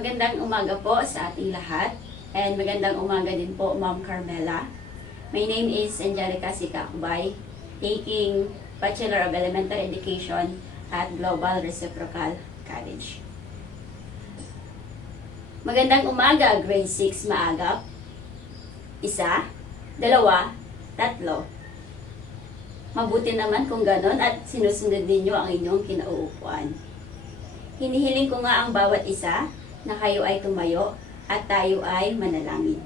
Magandang umaga po sa ating lahat and magandang umaga din po Ma'am Carmela. My name is Angelica Sikakbay, taking Bachelor of Elementary Education at Global Reciprocal College. Magandang umaga, grade 6 maagap. 1, 2, 3. Mabuti naman kung ganon at sinusunod ninyo ang inyong kinauupuan. Hinihiling ko nga ang bawat isa na kayo ay tumayo at tayo ay manalangin.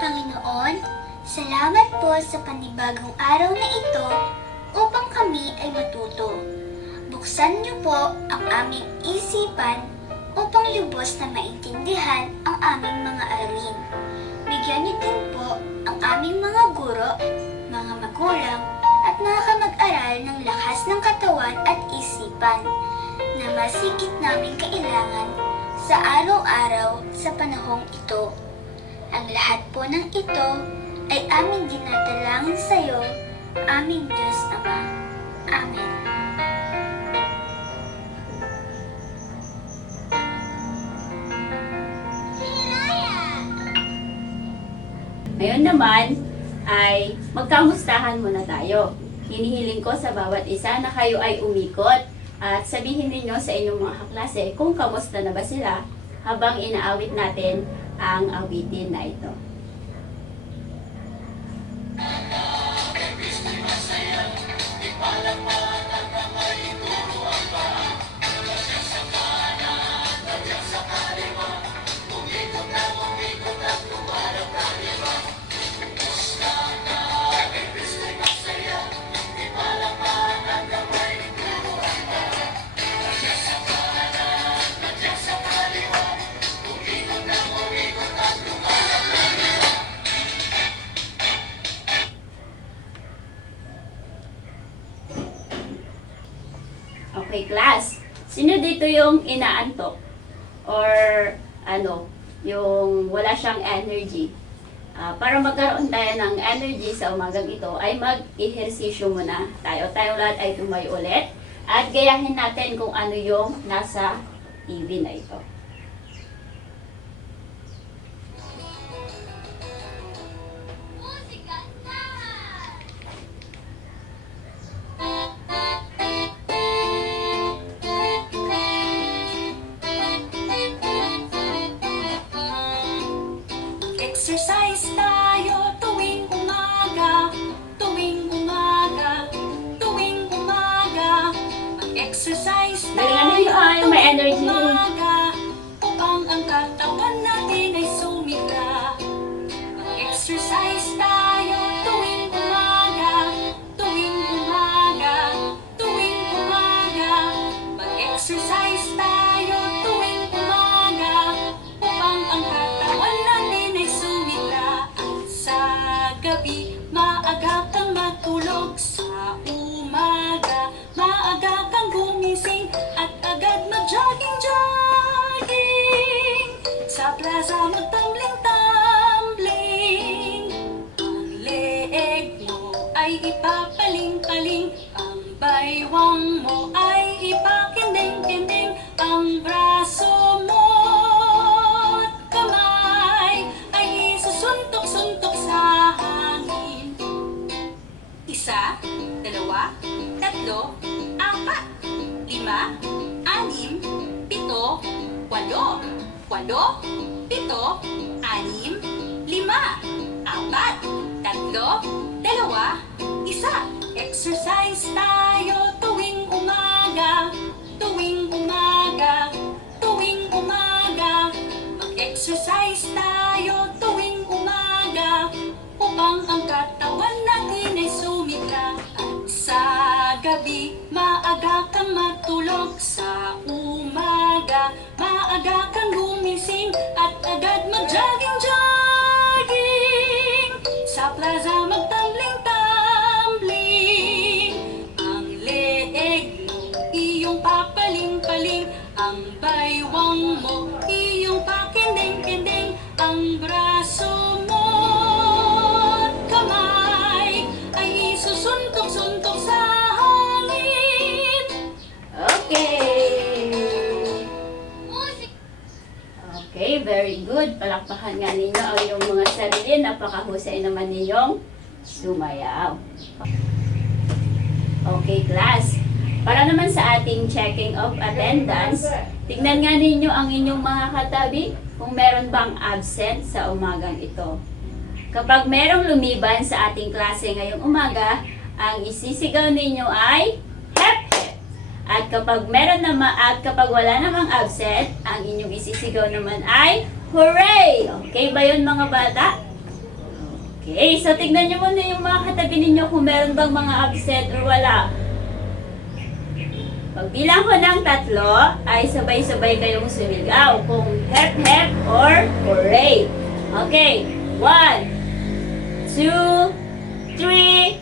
Panginoon, salamat po sa panibagong araw na ito upang kami ay matuto. Buksan niyo po ang aming isipan upang lubos na maintindihan ang aming mga aralin. Bigyan niyo din po ang aming mga guro, mga magulang at mga kamag-aral ng lakas ng katawan at isipan na masigit namin kailangan sa araw-araw sa panahong ito. Ang lahat po ng ito ay aming dinadalangin sa iyo, aming Diyos Ama. Amen. Ngayon naman ay magkamustahan muna tayo. Hinihiling ko sa bawat isa na kayo ay umikot at sabihin ninyo sa inyong mga kaklase kung kamusta na ba sila habang inaawit natin ang awitin na ito. Okay, class. Sino dito yung inaantok? Or yung wala siyang energy? Para magkaroon tayo ng energy sa umagang ito, ay mag-ehersisyo muna tayo. Tayo lahat ay tumayo ulit. At gayahin natin kung ano yung nasa TV na ito. Exercise tayo tuwing umaga, tuwing umaga, tuwing umaga. Mag-exercise Galingan tayo ninyo ay may energy. tuwing umaga, upang ang katawan natin ay sumigla. Mag-exercise tayo tuwing umaga, tuwing umaga, tuwing umaga. Mag-exercise tayo tuwing umaga, upang ang katawan natin ay sumigla. At sa gabi, maaga kang matulog. Sa umaga, maaga kang gumising at agad mag-jogging-jogging. Sa plaza magtumbling-tumbling, ang leeg mo ay ipapaling-paling, ang baywang mo ay ipakinding-kinding, ang braso mo at kamay ay isusuntok-suntok sa hangin. 1, 2, 3, 4, 5, 6, 7, 8, 8, 7, 6, 5, 4, 3, 2, 1. Exercise tayo tuwing umaga, tuwing umaga, tuwing umaga. Mag-exercise tayo tuwing umaga, upang ang katawan natin ay sumigla. At sa gabi, maaga kang matulog. Sa umaga, maaga kang gumising at agad mag-jogging-jogging. Sa plaza magtumbling-tumbling, ang leeg mo iyong papaling-paling, ang baywang mo iyong pakinding-kinding, ang braso mo at kamay ay palakpakan nga ninyo ang inyong mga sarili. Napakahusay naman ninyong sumayaw. Okay, class. Para naman sa ating checking of attendance, tignan nga ninyo ang inyong mga katabi kung meron bang absent sa umagang ito. Kapag merong lumiban sa ating klase ngayong umaga, ang isisigaw ninyo ay hep hep. At kapag wala namang absent, ang inyong isisigaw naman ay hooray! Okay ba yun mga bata? Okay, so tignan nyo muna yung mga katabi ninyo kung meron bang mga absent or wala. Pagbilang ko ng 3, ay sabay-sabay kayong sumigaw kung hep hep or hooray. Okay, 1, 2, 3.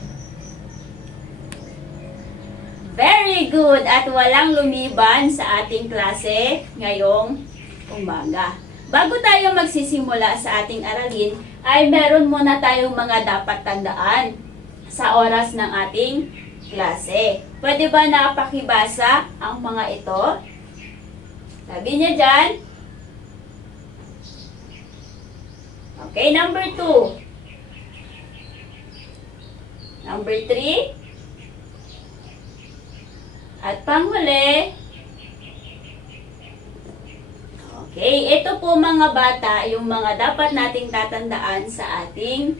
Very good! At walang lumiban sa ating klase ngayong umaga. Bago tayo magsisimula sa ating aralin, ay meron muna tayong mga dapat tandaan sa oras ng ating klase. Pwede ba napakibasa ang mga ito? Sabi niya dyan. Okay, number 2. Number 3. At panghuli, okay, ito po mga bata, yung mga dapat nating tatandaan sa ating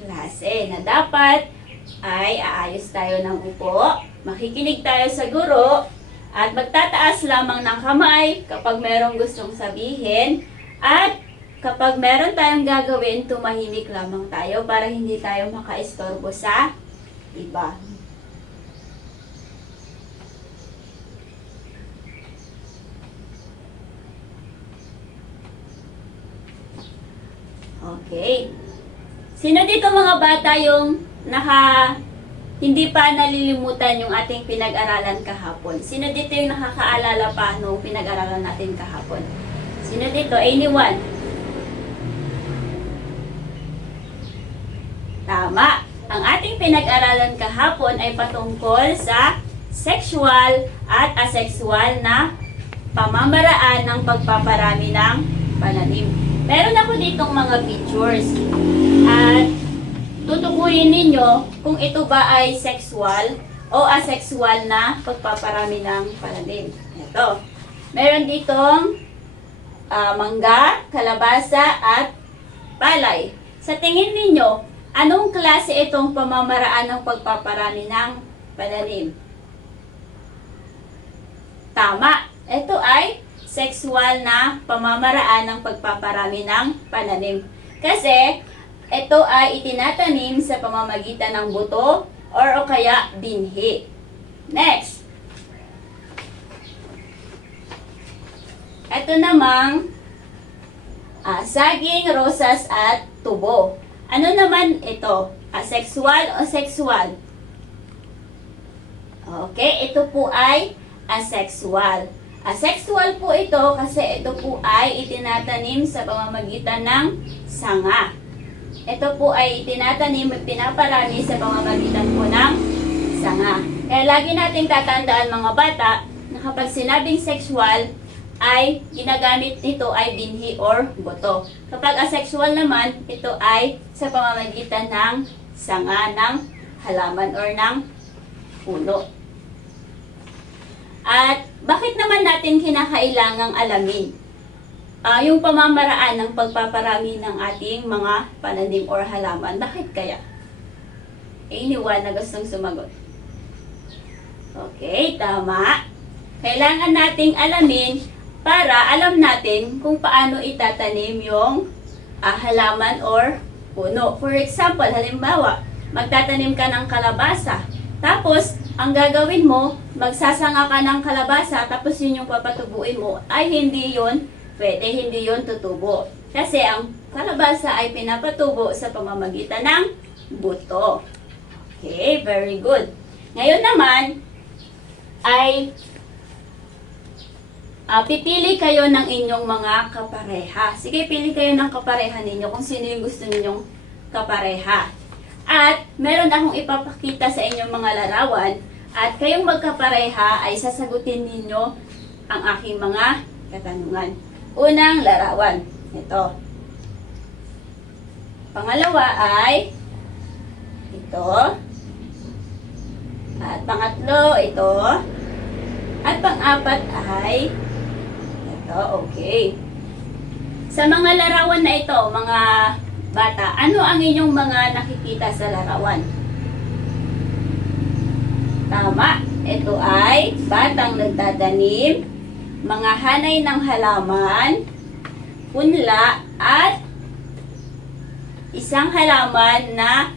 klase na dapat ay aayos tayo ng upo, makikinig tayo sa guro, at magtataas lamang ng kamay kapag merong gustong sabihin, at kapag meron tayong gagawin, tumahimik lamang tayo para hindi tayo makaistorbo sa iba. Okay. Sino dito mga bata yung hindi pa nalilimutan yung ating pinag-aralan kahapon? Sino dito yung nakakaalala pa nung pinag-aralan natin kahapon? Sino dito? Anyone? Tama. Ang ating pinag-aralan kahapon ay patungkol sa sexual at asexual na pamamaraan ng pagpaparami ng pananim. Meron ako ditong mga pictures at tutukuyin ninyo kung ito ba ay sexual o asexual na pagpaparami ng pananim. Ito. Meron ditong mangga, kalabasa at palay. Sa tingin ninyo, anong klase itong pamamaraan ng pagpaparami ng pananim? Tama. Ito ay sexual na pamamaraan ng pagpaparami ng pananim. Kasi, ito ay itinatanim sa pamamagitan ng buto or o kaya binhi. Next. Ito namang saging, rosas at tubo. Ano naman ito? Asexual o sexual? Okay, ito po ay asexual. Asexual po ito kasi ito po ay itinatanim sa pamamagitan ng sanga. Ito po ay itinatanim at pinaparami sa pamamagitan po ng sanga. Kaya lagi nating tatandaan mga bata na kapag sinabing sexual ay ginagamit nito ay binhi or buto. Kapag asexual naman, ito ay sa pamamagitan ng sanga ng halaman or ng puno. At bakit naman natin kinakailangang alamin yung pamamaraan ng pagpaparami ng ating mga pananim or halaman? Bakit kaya? Anyone na gustong sumagot? Okay, tama. Kailangan nating alamin para alam natin kung paano itatanim yung halaman or puno. For example, halimbawa, magtatanim ka ng kalabasa. Tapos, ang gagawin mo, magsasanga ka ng kalabasa, tapos yun yung papatubuin mo, ay hindi yun pwede, hindi yun tutubo. Kasi ang kalabasa ay pinapatubo sa pamamagitan ng buto. Okay, very good. Ngayon naman, ay pipili kayo ng inyong mga kapareha. Sige, pili kayo ng kapareha ninyo kung sino yung gusto ninyong kapareha. At meron akong ipapakita sa inyong mga larawan at kayong magkapareha ay sasagutin ninyo ang aking mga katanungan. Unang larawan. Ito. pangalawa ay ito. At pangatlo, ito. At pang-apat ay ito. Okay. Sa mga larawan na ito, mga bata, ano ang inyong mga nakikita sa larawan? Tama. Ito ay batang nagtatanim, mga hanay ng halaman, punla, at isang halaman na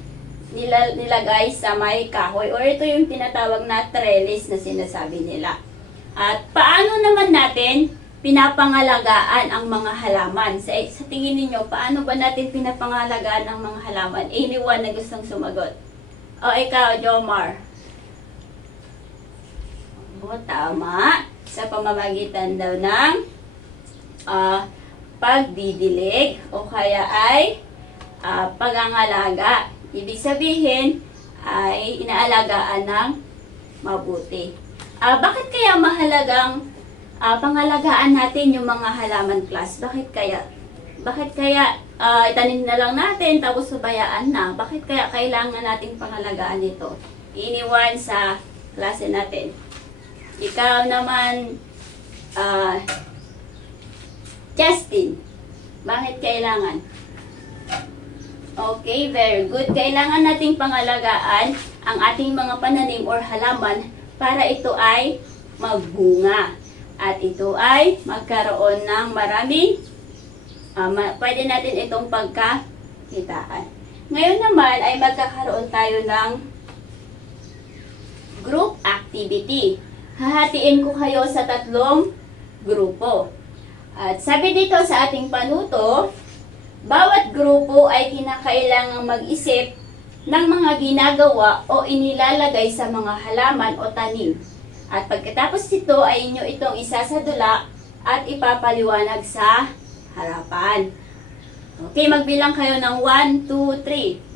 nilagay sa may kahoy, or ito yung tinatawag na trellis na sinasabi nila. At paano naman natin pinapangalagaan ang mga halaman? Sa tingin ninyo, paano ba natin pinapangalagaan ang mga halaman? Anyone na gustong sumagot? O ikaw, Jomar? O, tama. Sa pamamagitan daw ng pagdidilig o kaya ay pagangalaga. Ibig sabihin ay inaalagaan ng mabuti. Bakit kaya mahalagang pangalagaan natin yung mga halaman, class? Bakit kaya? Bakit kaya itanim na lang natin tapos subayaan na? Bakit kaya kailangan nating pangalagaan ito? Iniwan sa klase natin. Ikaw naman, Justin, bakit kailangan? Okay, very good. Kailangan nating pangalagaan ang ating mga pananim or halaman para ito ay magbunga. At ito ay magkaroon ng maraming, pwede natin itong pagkakitaan. Ngayon naman ay magkakaroon tayo ng group activity. Hahatiin ko kayo sa 3 grupo. At sabi dito sa ating panuto, bawat grupo ay kinakailangang mag-isip ng mga ginagawa o inilalagay sa mga halaman o tanim. At pagkatapos nito ay inyo itong isasadula at ipapaliwanag sa harapan. Okay, magbilang kayo ng 1, 2, 3.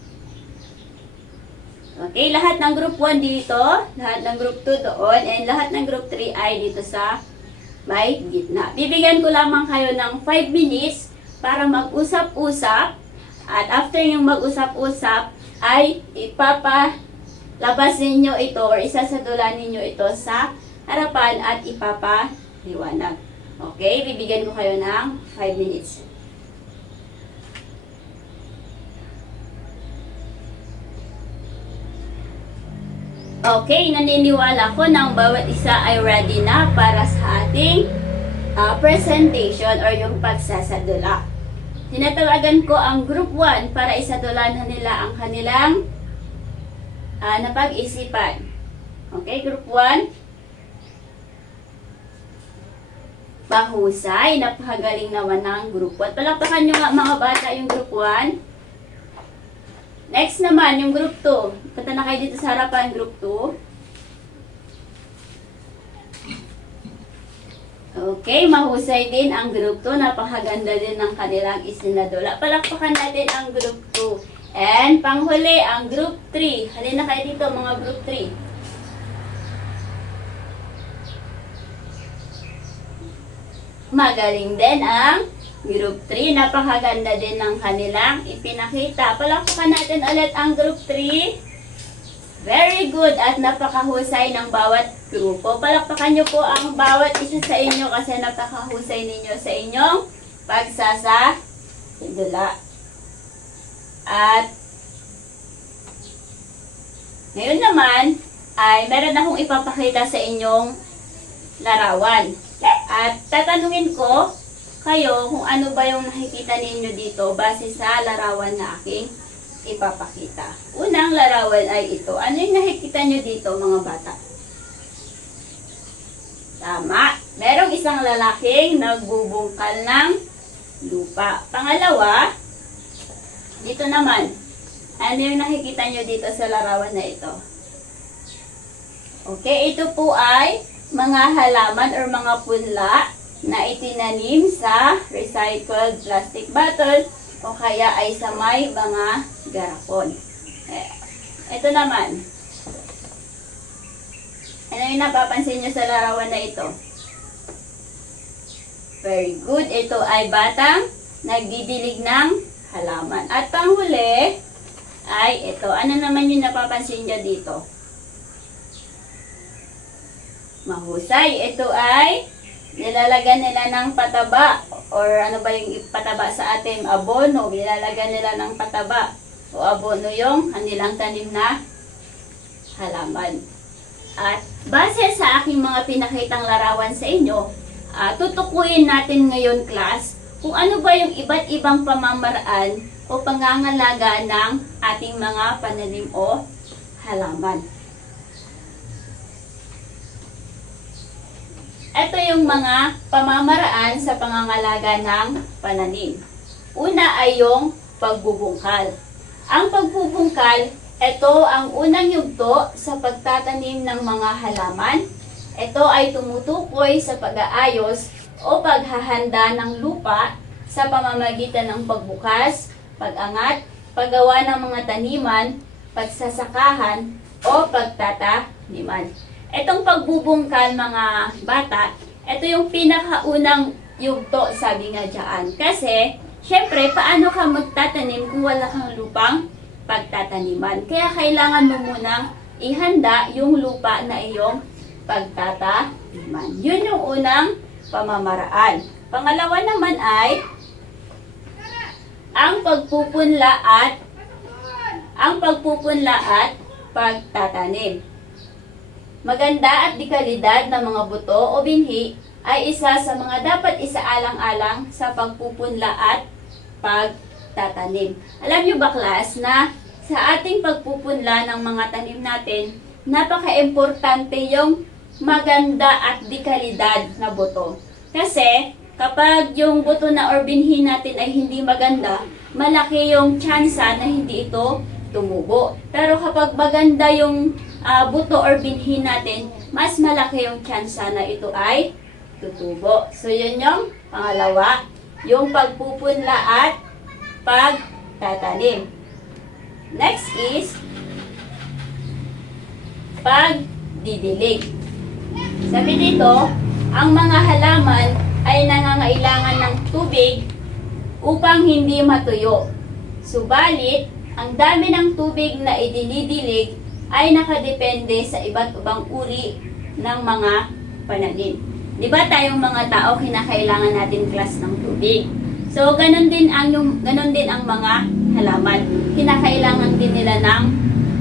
Okay, lahat ng group 1 dito, lahat ng group 2 doon, and lahat ng group 3 ay dito sa may gitna. Bibigyan ko lamang kayo ng 5 minutes para mag-usap-usap. At after yung mag-usap-usap, ay ipapalabas ninyo ito or isasadula ninyo ito sa harapan at ipapaliwanag. Okay, bibigyan ko kayo ng 5 minutes. Okay, naniniwala ko na ang bawat isa ay ready na para sa ating presentation or yung pagsasadula. Tinatawagan ko ang group 1 para isadulahan nila ang kanilang napag-isipan. Okay, group 1. Mahusay, napakagaling naman ng group 1. Palakpakan nyo nga mga bata yung group 1. Next naman, yung group 2. Punta na kayo dito sa harapan, group 2. Okay, mahusay din ang group 2. Napakaganda din ng kanilang isinadula. Palakpakan natin ang group 2. And panghuli, ang group 3. Halina kayo dito, mga group 3. Magaling din ang Group 3, napakaganda din ng kanilang ipinakita. Palakpakan natin ulit ang Group 3. Very good at napakahusay ng bawat grupo. Palakpakan nyo po ang bawat isa sa inyo kasi napakahusay ninyo sa inyong pagsasadula. At ngayon naman ay meron akong ipapakita sa inyong larawan. At tatanungin ko kayo kung ano ba yung nakikita ninyo dito base sa larawan na aking ipapakita. Unang larawan ay ito. Ano yung nakikita nyo dito, mga bata? Tama. Merong isang lalaking nagbubungkal ng lupa. Pangalawa, dito naman. Ano yung nakikita nyo dito sa larawan na ito? Okay, ito po ay mga halaman or mga punla na itinanim sa recycled plastic bottle o kaya ay sa may mga garapon. Ito naman. Ano yung napapansin nyo sa larawan na ito? Very good. Ito ay batang nagdidilig ng halaman. At panghuli, dito? Ano naman yung napapansin niyo dito? Mahusay. Ito ay nilalagyan nila ng pataba. Or ano ba yung pataba sa atin? Abono. Nilalagyan nila ng pataba. O abono yung kanilang tanim na halaman. At base sa aking mga pinakitang larawan sa inyo, tutukuyin natin ngayon, class, kung ano ba yung iba't ibang pamamaraan o pangangalaga ng ating mga pananim o halaman. Ito yung mga pamamaraan sa pangangalaga ng pananim. Una ay yung pagbubungkal. Ang pagbubungkal, ito ang unang yugto sa pagtatanim ng mga halaman. Ito ay tumutukoy sa pag-aayos o paghahanda ng lupa sa pamamagitan ng pagbukas, pag-angat, paggawa ng mga taniman, pagsasakahan, o pagtataniman. Itong pagbubungkal, mga bata, ito yung pinakaunang yugto, sabi nga dyan. Kasi, syempre, paano ka magtatanim kung wala kang lupang pagtataniman? Kaya kailangan mo munang ihanda yung lupa na iyong pagtataniman. Yun yung unang pamamaraan. Pangalawa naman ay ang pagpupunla at pagtatanim. Maganda at dekalidad ng mga buto o binhi ay isa sa mga dapat isaalang-alang sa pagpupunla at pagtatanim. Alam nyo ba, class, na sa ating pagpupunla ng mga tanim natin, napaka-importante yung maganda at dekalidad na buto. Kasi kapag yung buto na or binhi natin ay hindi maganda, malaki yung tsansa na hindi ito tumubo. Pero kapag maganda yung buto or binhi natin, mas malaki yung tsansa na ito ay tutubo. So, yun yung pangalawa, yung pagpupunla at pagtatanim. Next is pagdidilig. Sabi dito, ang mga halaman ay nangangailangan ng tubig upang hindi matuyo. Subalit, ang dami ng tubig na idinidilig ay nakadepende sa iba't ibang uri ng mga pananim. Di ba tayong mga tao kinakailangan natin class ng tubig? So ganun din ang mga halaman. Kinakailangan din nila ng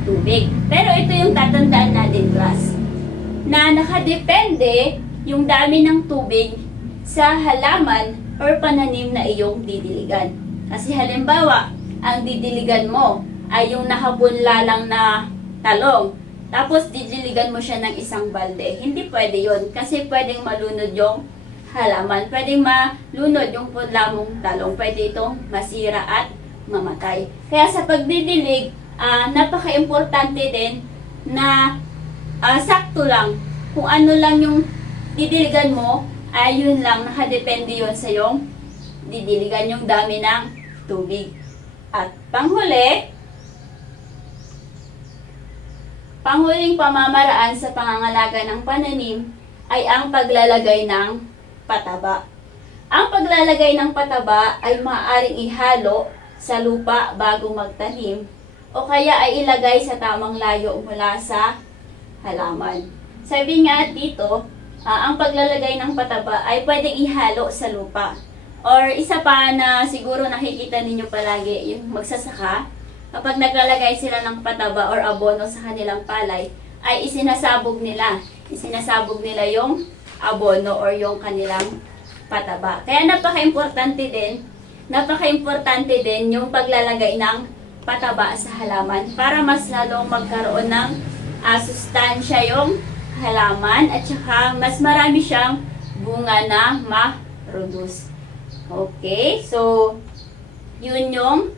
tubig. Pero ito yung tatandaan natin, class, na nakadepende yung dami ng tubig sa halaman or pananim na iyong didiligan. Kasi halimbawa, ang didiligan mo ay yung nakapunla lang na talong, tapos didiligan mo siya ng isang balde. Hindi pwede yon kasi pwedeng malunod yung halaman. Pwedeng malunod yung punla mong talong. Pwede itong masira at mamatay. Kaya sa pagdidilig, napaka-importante din na sakto lang. Kung ano lang yung didiligan mo, ay yun lang, nakadepende yun sa yung didiligan, yung dami ng tubig. At panghuling pamamaraan sa pangangalaga ng pananim ay ang paglalagay ng pataba. Ang paglalagay ng pataba ay maaaring ihalo sa lupa bago magtanim o kaya ay ilagay sa tamang layo mula sa halaman. Sabi nga dito, ang paglalagay ng pataba ay pwedeng ihalo sa lupa. Or isa pa na siguro nakikita ninyo palagi, yung magsasaka, kapag naglalagay sila ng pataba or abono sa kanilang palay, ay isinasabog nila. Isinasabog nila yung abono or yung kanilang pataba. Kaya napaka-importante din yung paglalagay ng pataba sa halaman para mas lalong magkaroon ng sustansya yung halaman at saka mas marami siyang bunga na ma-produce. Okay, so yun yung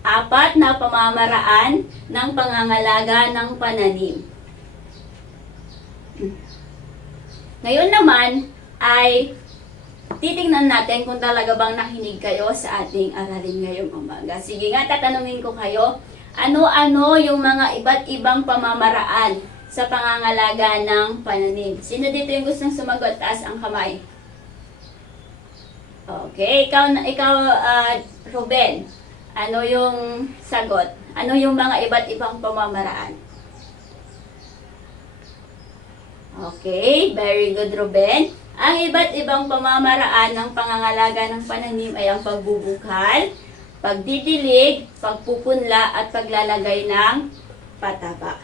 4 na pamamaraan ng pangangalaga ng pananim. Ngayon naman ay titingnan natin kung talaga bang nakinig kayo sa ating aralin ngayong umaga. Sige nga, tatanungin ko kayo, ano-ano yung mga iba't ibang pamamaraan sa pangangalaga ng pananim? Sino dito yung gustong sumagot? Taas ang kamay. Okay, ikaw Ruben. Ano yung sagot? Ano yung mga iba't ibang pamamaraan? Okay, very good, Ruben. Ang iba't ibang pamamaraan ng pangangalaga ng pananim ay ang pagbubungkal, pagdidilig, pagpupunla, at paglalagay ng pataba.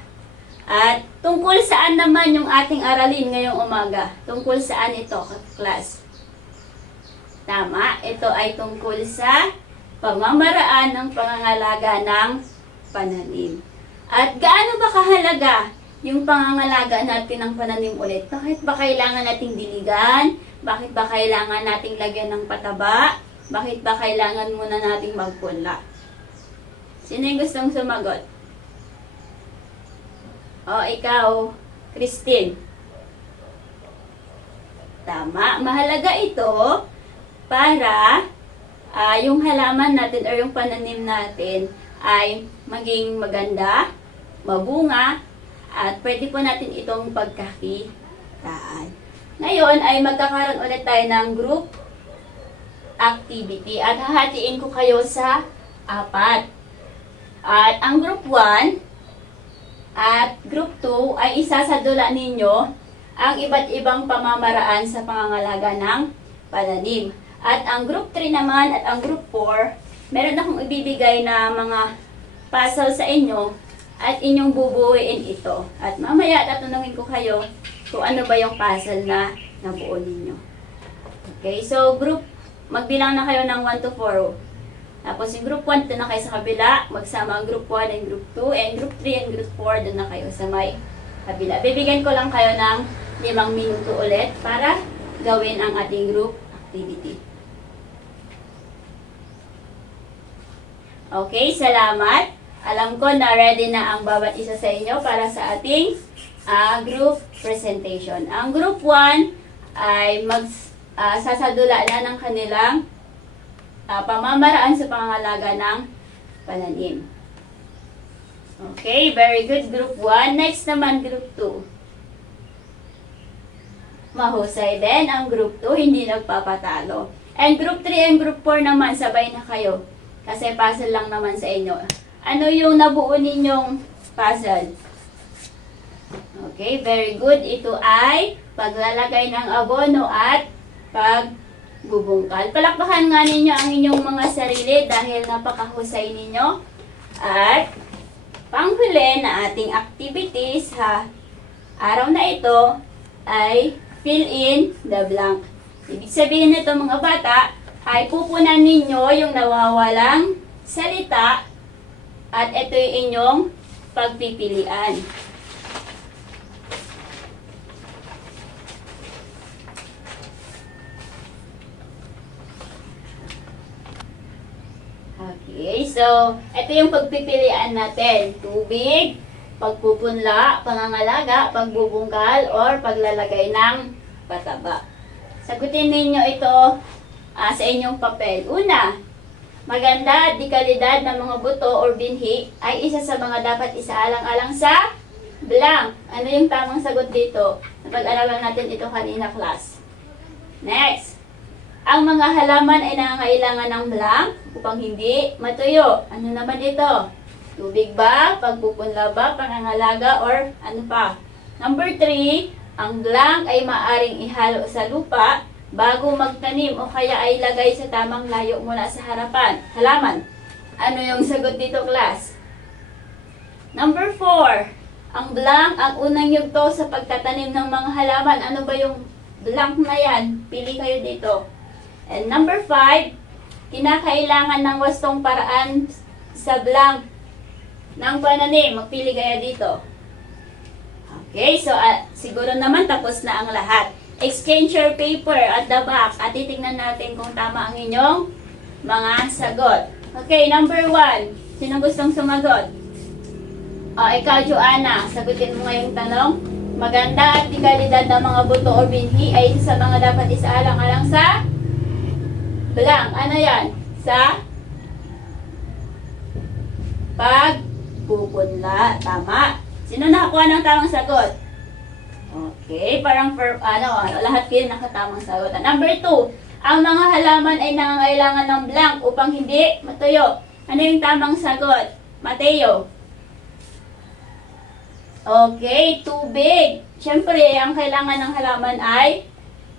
At tungkol saan naman yung ating aralin ngayong umaga? Tungkol saan ito, class? Tama, ito ay tungkol sa pamamaraan ng pangangalaga ng pananim. At gaano ba kahalaga yung pangangalaga natin ng pananim ulit? Bakit ba kailangan nating diligan? Bakit ba kailangan nating lagyan ng pataba? Bakit ba kailangan muna nating magpunla? Sino yung gustong sumagot? O, ikaw, Christine. Tama, mahalaga ito para yung halaman natin or yung pananim natin ay maging maganda, mabunga, at pwede po natin itong pagkakitaan. Ngayon ay magkakaroon ulit tayo ng group activity at hahatiin ko kayo sa 4. At ang group 1 at group 2 ay isasadula ninyo ang iba't ibang pamamaraan sa pangangalaga ng pananim. At ang group 3 naman at ang group 4, meron akong ibibigay na mga puzzle sa inyo at inyong bubuuin ito. At mamaya tatanungin ko kayo kung ano ba yung puzzle na nabuo ninyo. Okay, so magbilang na kayo ng 1 to 4. Tapos yung group 1, doon na kayo sa kabila. Magsama ang group 1 and group 2. And group 3 and group 4, doon na kayo sa may kabila. Bibigyan ko lang kayo ng 5 minuto ulit para gawin ang ating group activity. Okay, salamat. Alam ko na ready na ang bawat isa sa inyo para sa ating group presentation. Ang group 1 ay sasadula na ng kanilang pamamaraan sa pangangalaga ng pananim. Okay, very good, group 1. Next naman, group 2. Mahusay din ang group 2, hindi nagpapatalo. And group 3 and group 4 naman, sabay na kayo. Kasi puzzle lang naman sa inyo. Ano yung nabuo ninyong puzzle? Okay, very good. Ito ay paglalagay ng abono at pagbubungkal. Palakpakan nga ninyo ang inyong mga sarili dahil napakahusay ninyo. At panghuli na ating activities sa araw na ito ay fill in the blank. Ibig sabihin nito mga bata, ay pupunan ninyo yung nawawalang salita at ito yung inyong pagpipilian. Okay, so ito yung pagpipilian natin. Tubig, pagpupunla, pangangalaga, pagbubungkal, or paglalagay ng pataba. Sagutin ninyo ito sa inyong papel. Una, maganda at di kalidad ng mga buto or binhi ay isa sa mga dapat isaalang-alang sa blank. Ano yung tamang sagot dito? Napag-aralan natin ito kanina, class. Next, ang mga halaman ay nangangailangan ng blank upang hindi matuyo. Ano naman ito? Tubig ba? Pagpupunla ba? Pangangalaga? Or ano pa? Number 3, ang blank ay maaring ihalo sa lupa bago magtanim o kaya ay lagay sa tamang layo mula sa halaman. Ano yung sagot dito, class? Number 4, ang blank ang unang yugto sa pagtatanim ng mga halaman. Ano ba yung blank na yan? Pili kayo dito. And number 5, kinakailangan ng wastong paraan sa blank ng pananim. Magpili kayo dito. Okay, so siguro naman tapos na ang lahat. Exchange your paper at the back at titignan natin kung tama ang inyong mga sagot. Okay, number 1. Sino gustong sumagot? Ikaw, Joanna, sagutin mo ngayong tanong. Maganda at di kalidad ng mga buto o binhi ay isa sa mga dapat isaalang-alang sa blank. Ano yan? Sa pagpupunla. Tama. Sino nakakuha ng tamang sagot? Okay, parang lahat kayo nakatamang sagot. Number 2, ang mga halaman ay nangangailangan ng blank upang hindi matuyo. Ano yung tamang sagot? Mateo. Okay, tubig. Siyempre, ang kailangan ng halaman ay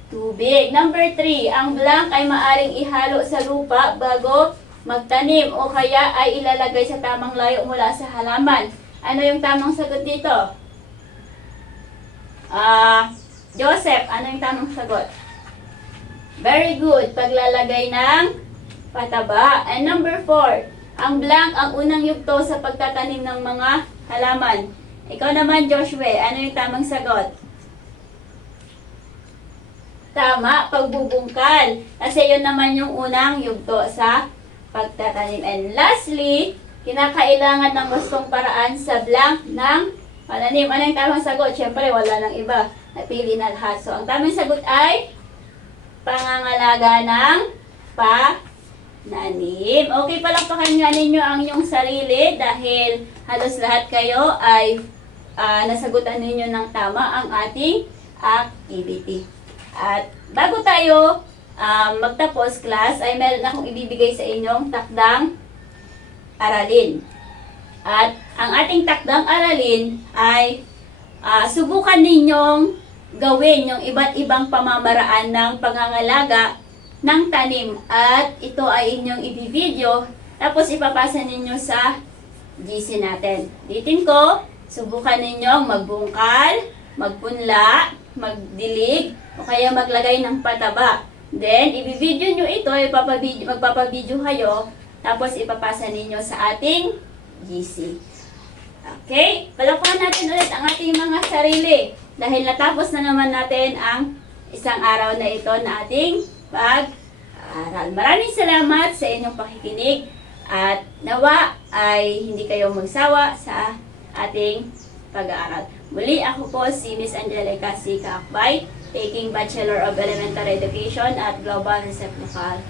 tubig. Number 3, ang blank ay maaring ihalo sa lupa bago magtanim o kaya ay ilalagay sa tamang layo mula sa halaman. Ano yung tamang sagot dito? Joseph, ano yung tamang sagot? Very good. Paglalagay ng pataba. And number 4, ang blank ang unang yugto sa pagtatanim ng mga halaman. Ikaw naman, Joshua, ano yung tamang sagot? Tama, pagbubungkal. Kasi yun naman yung unang yugto sa pagtatanim. And lastly, kinakailangan ng gustong paraan sa blank ng pananim. Ano yung tamang sagot? Siyempre, wala nang iba. Napili na lahat. So, ang tamang sagot ay pangangalaga ng pananim. Okay, palakpakan nga ninyo ang inyong sarili dahil halos lahat kayo ay nasagutan ninyo ng tama ang ating activity. At bago tayo magtapos class, ay meron akong ibibigay sa inyong takdang aralin. At ang ating takdang aralin ay subukan ninyong gawin yung iba't ibang pamamaraan ng pangangalaga ng tanim. At ito ay inyong i-video, tapos ipapasa ninyo sa GC natin. Ulitin ko, subukan ninyong magbungkal, magpunla, magdilig, o kaya maglagay ng pataba. Then, i-video nyo ito, magpapabideo kayo, tapos ipapasa ninyo sa ating GC. Okay? Palakpakan natin ulit ang ating mga sarili. Dahil natapos na naman natin ang isang araw na ito na ating pag-aaral. Maraming salamat sa inyong pakikinig at nawa ay hindi kayo magsawa sa ating pag-aaral. Muli, ako po si Miss Angelica C. Kaakbay, taking Bachelor of Elementary Education at Global Research Local